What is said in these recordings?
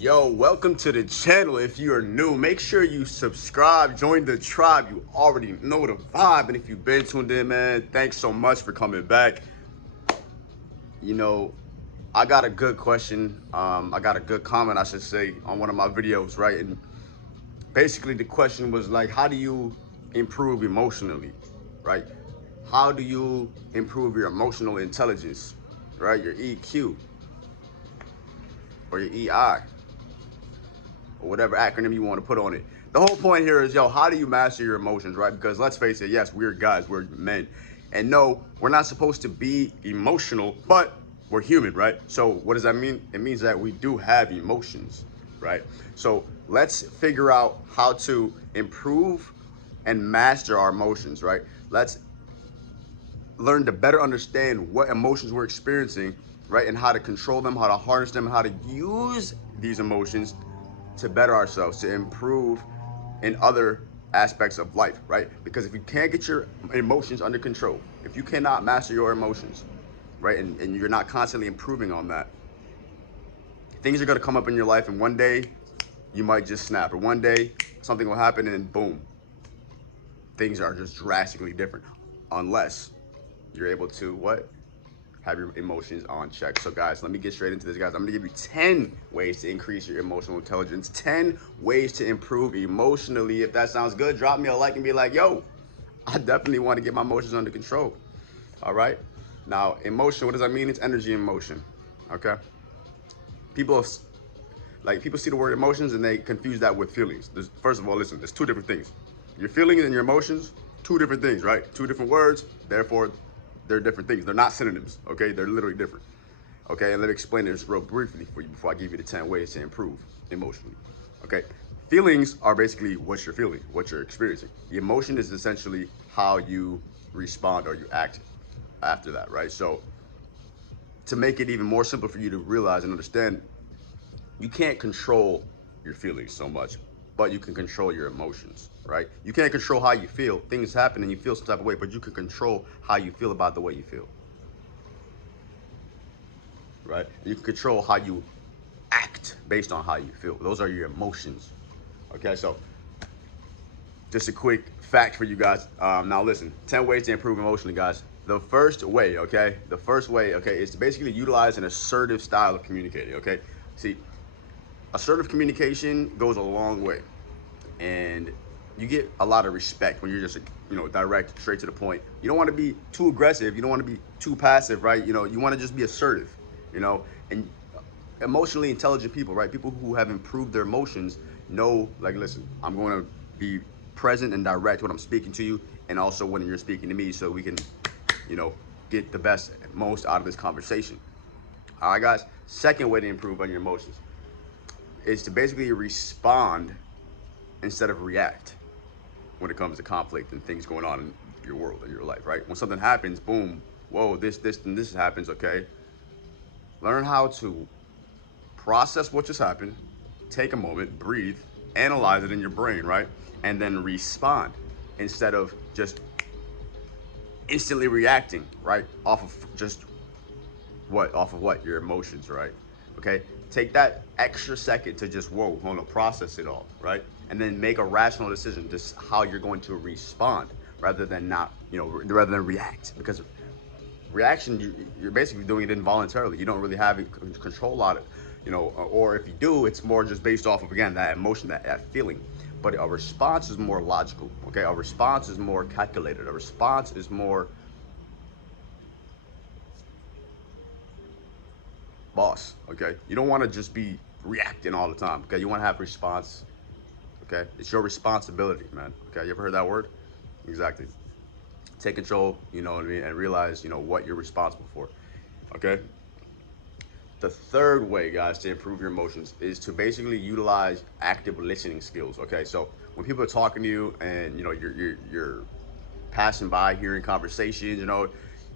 Yo, welcome to the channel. If you are new, make sure you subscribe, join the tribe. You already know the vibe. And if you've been tuned in, man, thanks so much for coming back. You know, I got a good question. I got a good comment, I should say, on one of my videos, right? And basically the question was like, how do you improve emotionally, right? How do you improve your emotional intelligence, right? Your EQ or your EI, or whatever acronym you want to put on it. The whole point here is, yo, how do you master your emotions, right? Because let's face it, yes, we're guys, we're men. And no, we're not supposed to be emotional, but we're human, right? So what does that mean? It means that we do have emotions, right? So let's figure out how to improve and master our emotions, right? Let's learn to better understand what emotions we're experiencing, right? And how to control them, how to harness them, how to use these emotions to better ourselves, to improve in other aspects of life, right? Because if you can't get your emotions under control, if you cannot master your emotions, right, and you're not constantly improving on that, things are gonna come up in your life, and one day you might just snap, or one day something will happen and boom, things are just drastically different, unless you're able to what? Have your emotions on check. So guys, let me get straight into this, guys. I'm gonna give you 10 ways to increase your emotional intelligence, 10 ways to improve emotionally. If that sounds good, drop me a like and be like, yo, I definitely want to get my emotions under control. All right. Now, emotion, what does that mean? It's energy in motion. Okay. People people see the word emotions and they confuse that with feelings. First of all, listen, there's two different things. Your feelings and your emotions, two different things, right? Two different words, therefore they're different things. They're not synonyms, okay? They're literally different. Okay, and let me explain this real briefly for you before I give you the 10 ways to improve emotionally. Okay, feelings are basically what you're feeling, what you're experiencing. The emotion is essentially how you respond or you act after that, right? So to make it even more simple for you to realize and understand, you can't control your feelings so much, but you can control your emotions, right? You can't control how you feel. Things happen and you feel some type of way, but you can control how you feel about the way you feel, right? You can control how you act based on how you feel. Those are your emotions. Okay, so just a quick fact for you guys. Now listen, 10 ways to improve emotionally, guys. The first way, okay, is to basically utilize an assertive style of communicating, okay? See, assertive communication goes a long way, and you get a lot of respect when you're just, direct, straight to the point. You don't want to be too aggressive. You don't want to be too passive, right? You want to just be assertive, and emotionally intelligent people, right? People who have improved their emotions know, like, listen, I'm going to be present and direct when I'm speaking to you, and also when you're speaking to me, so we can, you know, get the best, most out of this conversation. All right, guys. Second way to improve on your emotions is to basically respond instead of react when it comes to conflict and things going on in your world or your life, right? When something happens, boom, whoa, and this happens, okay? Learn how to process what just happened, take a moment, breathe, analyze it in your brain, right? And then respond instead of just instantly reacting, right? Off of just what? Off of what? Your emotions, right? Okay? Take that extra second to just, whoa, hold on, process it all, right? And then make a rational decision just how you're going to respond rather than not, rather than react. Because reaction, you're basically doing it involuntarily. You don't really have control on it, or if you do, it's more just based off of, again, that emotion, that feeling. But a response is more logical, okay? A response is more calculated. A response is more boss, okay? You don't want to just be reacting all the time, okay? You want to have response, okay? It's your responsibility, man, okay? You ever heard that word? Exactly. Take control, you know what I mean, and realize, what you're responsible for, okay? The third way, guys, to improve your emotions is to basically utilize active listening skills. Okay, so when people are talking to you and you're passing by, hearing conversations,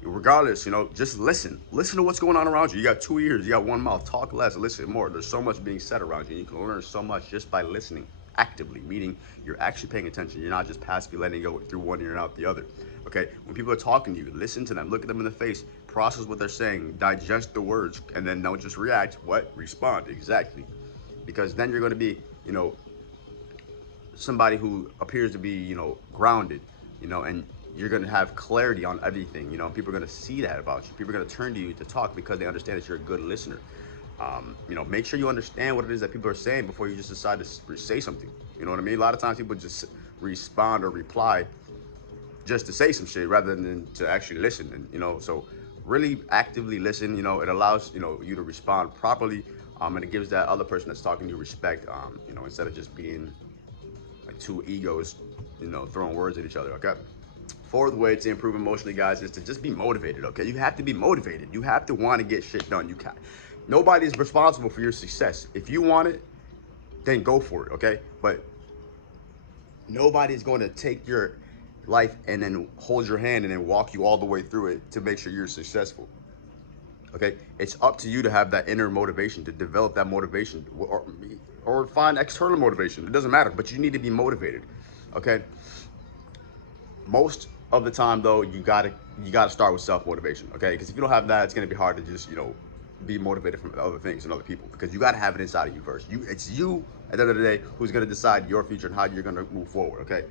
regardless, just listen. Listen to what's going on around you. You got two ears, you got one mouth. Talk less, listen more. There's so much being said around you. You can learn so much just by listening actively, meaning you're actually paying attention. You're not just passively letting it go through one ear and out the other. Okay, when people are talking to you, listen to them, look at them in the face, process what they're saying, digest the words, and then don't just react. What? Respond. Exactly. because then you're going to be, you know, somebody who appears to be, you know, grounded, you know, and you're going to have clarity on everything, you know, and people are going to see that about you. People are going to turn to you to talk because they understand that you're a good listener. You know, make sure you understand what it is that people are saying before you just decide to say something. You know what I mean? A lot of times people just respond or reply just to say some shit rather than to actually listen. And, you know, so really actively listen. You know, it allows, you know, you to respond properly, and it gives that other person that's talking to you respect. You know, instead of just being like two egos, you know, throwing words at each other. Okay. Fourth way to improve emotionally, guys, is to just be motivated. Okay, you have to be motivated. You have to want to get shit done. You can't. Nobody is responsible for your success. If you want it, then go for it. Okay, but nobody's going to take your life and then hold your hand and then walk you all the way through it to make sure you're successful. Okay, it's up to you to have that inner motivation, to develop that motivation, or find external motivation. It doesn't matter, but you need to be motivated. Okay, most of the time though, you gotta start with self-motivation. Okay, because if you don't have that, it's going to be hard to just, you know, be motivated from other things and other people, because you got to have it inside of you first. It's you at the end of the day who's going to decide your future and how you're going to move forward. Okay,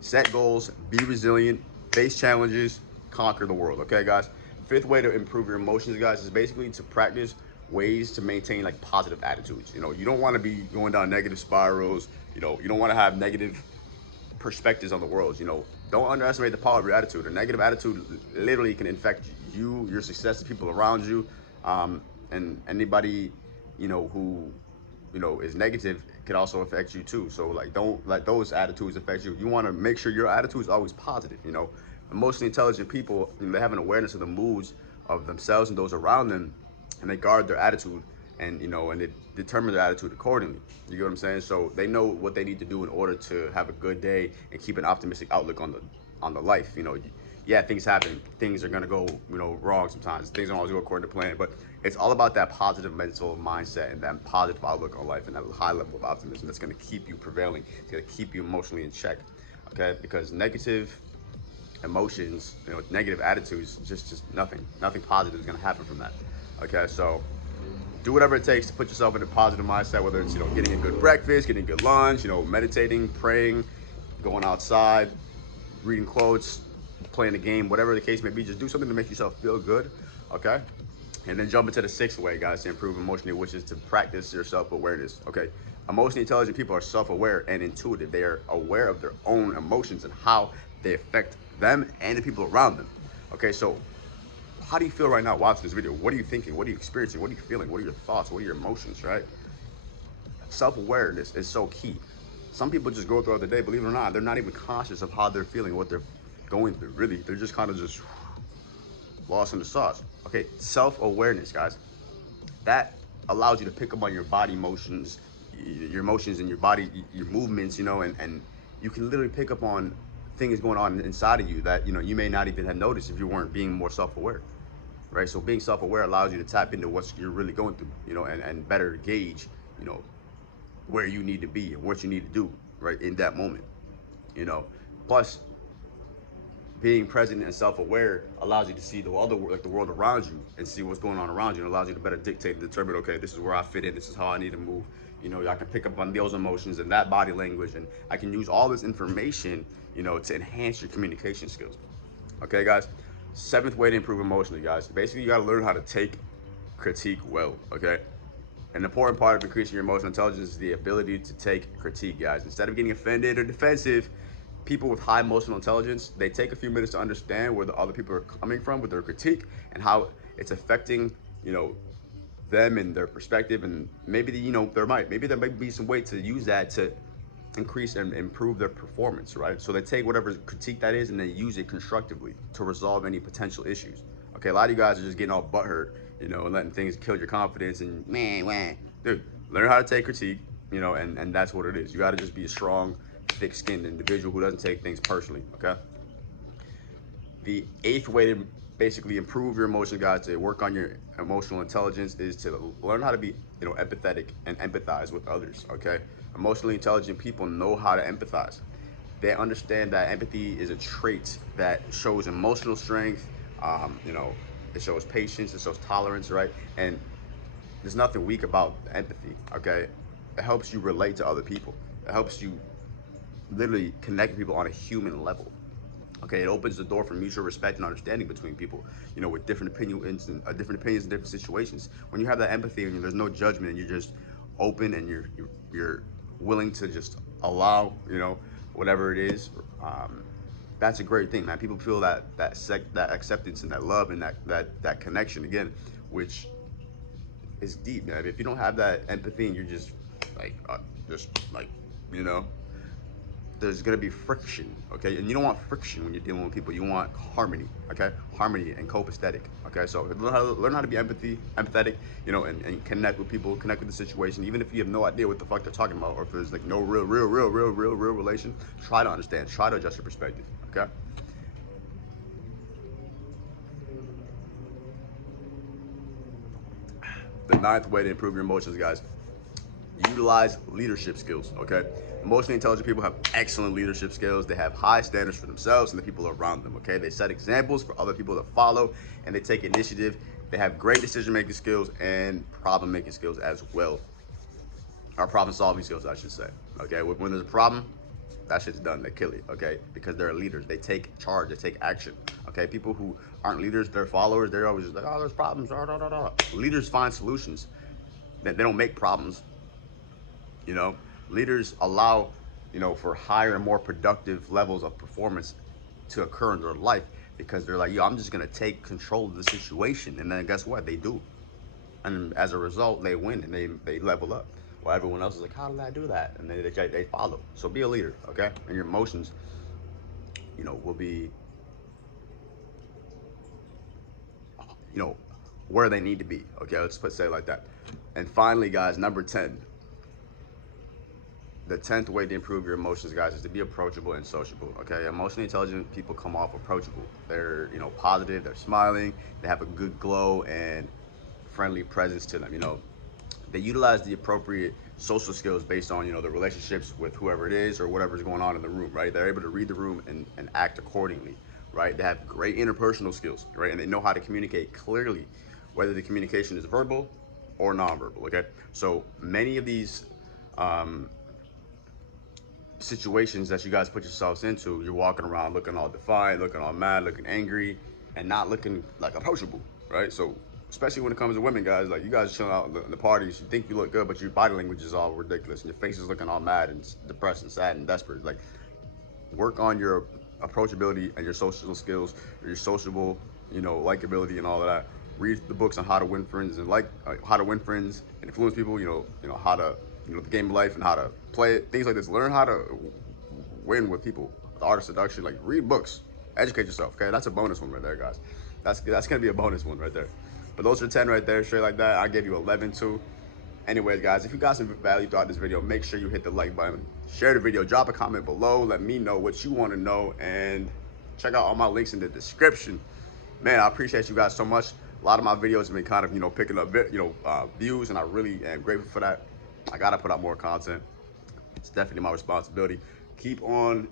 set goals, be resilient, face challenges, conquer the world. Okay, guys. Fifth way to improve your emotions, guys, is basically to practice ways to maintain like positive attitudes. You know, you don't want to be going down negative spirals. You know, you don't want to have negative perspectives on the world. You know, don't underestimate the power of your attitude. A negative attitude literally can infect you, your success, the people around you, and anybody, you know, who, you know, is negative can also affect you too. So like, don't let those attitudes affect you. You want to make sure your attitude is always positive. You know, emotionally intelligent people, you know, they have an awareness of the moods of themselves and those around them, and they guard their attitude, and, you know, and they determine their attitude accordingly. You get what I'm saying? So they know what they need to do in order to have a good day and keep an optimistic outlook on the life. You know, yeah, things happen, things are gonna go, you know, wrong sometimes. Things don't always go according to plan, but it's all about that positive mental mindset and that positive outlook on life and that high level of optimism that's gonna keep you prevailing. It's gonna keep you emotionally in check. Okay, because negative emotions, you know, negative attitudes, just nothing positive is gonna happen from that. Okay, so do whatever it takes to put yourself in a positive mindset, whether it's, you know, getting a good breakfast, getting a good lunch, you know, meditating, praying, going outside, reading quotes, playing a game, whatever the case may be. Just do something to make yourself feel good. Okay, and then jump into the sixth way, guys, to improve emotionally, which is to practice your self-awareness. Okay, emotionally intelligent people are self-aware and intuitive. They are aware of their own emotions and how they affect them and the people around them. Okay, so how do you feel right now watching this video? What are you thinking? What are you experiencing? What are you feeling? What are your thoughts? What are your emotions, right? Self-awareness is so key. Some people just go throughout the day, believe it or not, they're not even conscious of how they're feeling, what they're going through. Really, they're just kind of just lost in the sauce. Okay, self-awareness, guys. That allows you to pick up on your body motions, your emotions and your body, your movements, you know, and you can literally pick up on things going on inside of you that, you know, you may not even have noticed if you weren't being more self-aware. Right? So being self-aware allows you to tap into what you're really going through, you know, and better gauge, you know, where you need to be and what you need to do right in that moment, you know. Plus, being present and self-aware allows you to see the other, like the world around you, and see what's going on around you, and allows you to better dictate and determine, okay, this is where I fit in, this is how I need to move. You know, I can pick up on those emotions and that body language, and I can use all this information, you know, to enhance your communication skills. Okay, guys. Seventh way to improve emotionally, guys. Basically, you got to learn how to take critique well. Okay. An important part of increasing your emotional intelligence is the ability to take critique, guys. Instead of getting offended or defensive, people with high emotional intelligence, they take a few minutes to understand where the other people are coming from with their critique and how it's affecting, you know, them and their perspective. And maybe, you know, maybe there might be some way to use that to increase and improve their performance, right? So they take whatever critique that is and they use it constructively to resolve any potential issues. Okay, a lot of you guys are just getting all butthurt, you know, and letting things kill your confidence and man, dude, learn how to take critique, you know, and that's what it is. You got to just be a strong, thick-skinned individual who doesn't take things personally. Okay. The eighth way to basically improve your emotions, guys, to work on your emotional intelligence, is to learn how to be, you know, empathetic and empathize with others. Okay, emotionally intelligent people know how to empathize. They understand that empathy is a trait that shows emotional strength. You know, it shows patience, it shows tolerance, right? And there's nothing weak about empathy. Okay, It helps you relate to other people. It helps you literally connect with people on a human level. Okay, it opens the door for mutual respect and understanding between people, with different opinions and in different situations. When you have that empathy and there's no judgment and you're just open and you're willing to just allow, whatever it is, that's a great thing, man. People feel that acceptance and that love and that connection again, which is deep, man. If you don't have that empathy and you're like, just like, you know, there's gonna be friction, okay? And you don't want friction when you're dealing with people. You want harmony, okay? Harmony and copacetic, okay? So learn how to be empathetic, and connect with people, connect with the situation, even if you have no idea what the fuck they're talking about, or if there's like no real relation. Try to understand. Try to adjust your perspective, okay? The ninth way to improve your emotions, guys: utilize leadership skills, okay? Emotionally intelligent people have excellent leadership skills. They have high standards for themselves and the people around them, okay? They set examples for other people to follow, and they take initiative. They have great decision-making skills and problem-making skills as well. Or problem-solving skills, I should say, okay? When there's a problem, that shit's done. They kill it, okay? Because they're leaders. They take charge. They take action, okay? People who aren't leaders, they're followers. They're always just like, oh, there's problems. Leaders find solutions. They don't make problems. You know, leaders allow, for higher and more productive levels of performance to occur in their life because they're like, yo, I'm just gonna take control of the situation, and then guess what? They do, and as a result, they win and they level up. While everyone else is like, how did I do that? And they follow. So be a leader, okay? And your emotions, will be, you know, where they need to be. Okay, say it like that. And finally, guys, number 10. The 10th way to improve your emotions, guys, is to be approachable and sociable. Okay, emotionally intelligent people come off approachable. They're, positive. They're smiling. They have a good glow and friendly presence to them. They utilize the appropriate social skills based on, the relationships with whoever it is or whatever's going on in the room. Right? They're able to read the room and act accordingly. Right? They have great interpersonal skills. Right? And they know how to communicate clearly, whether the communication is verbal or nonverbal. Okay, so many of these. Situations that you guys put yourselves into, you're walking around looking all defiant, looking all mad, looking angry, and not looking like approachable, right? So, especially when it comes to women, guys, like you guys chilling out in the parties, you think you look good, but your body language is all ridiculous, and your face is looking all mad and depressed and sad and desperate. Like, work on your approachability and your social skills, your sociable, likability and all of that. Read the books on how to win friends and how to win friends and influence people. How to, the game of life and how to play it. Things like this. Learn how to win with people. The art of seduction. Like read books. Educate yourself. Okay, that's a bonus one right there, guys. That's gonna be a bonus one right there. But those are 10 right there, straight like that. I gave you 11 too. Anyways, guys, if you got some value throughout this video, make sure you hit the like button, share the video, drop a comment below, let me know what you want to know, and check out all my links in the description. Man, I appreciate you guys so much. A lot of my videos have been kind of, picking up, views, and I really am grateful for that. I gotta put out more content. It's definitely my responsibility. Keep on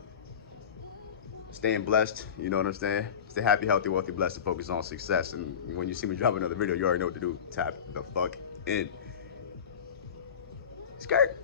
staying blessed, you know what I'm saying? Stay happy, healthy, wealthy, blessed, and focus on success. And when you see me drop another video, you already know what to do. Tap the fuck in. Skirt.